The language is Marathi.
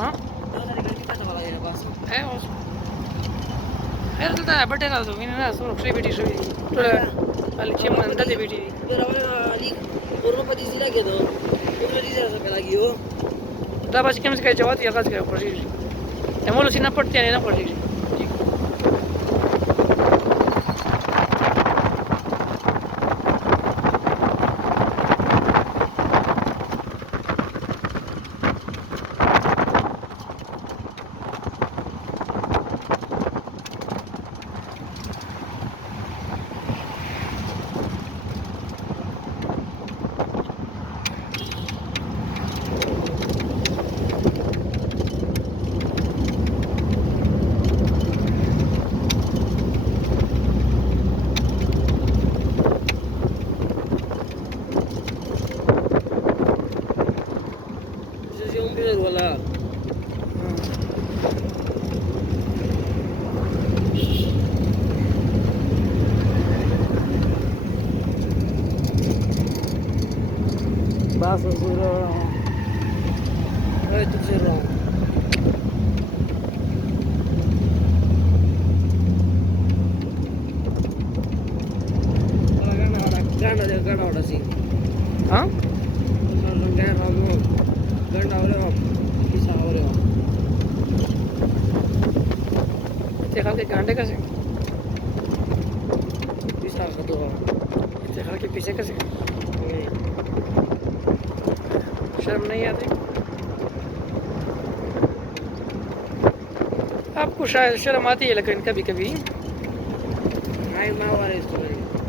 हाँ है और खैर चलता है बटे ना तो मैंने ना सुनो फ्री बेटी शुरू थोड़ा वाली चिम अंदर दे बेटी दा बस केम से काय जवाब या काज काय पड़ी एमोलो सीना पड़ती है ना पड़ी Wala. basta solo Ay, ito zero. Gana udah sih. हाँ Gana udah bisa udah. ते खाल के गांडे कैसे Bisa kedua. ते खाल के पीछे कैसे शर्म नहीं आती आपको शायद शर्म आती है लेकिन कभी कभी Main mawar itu.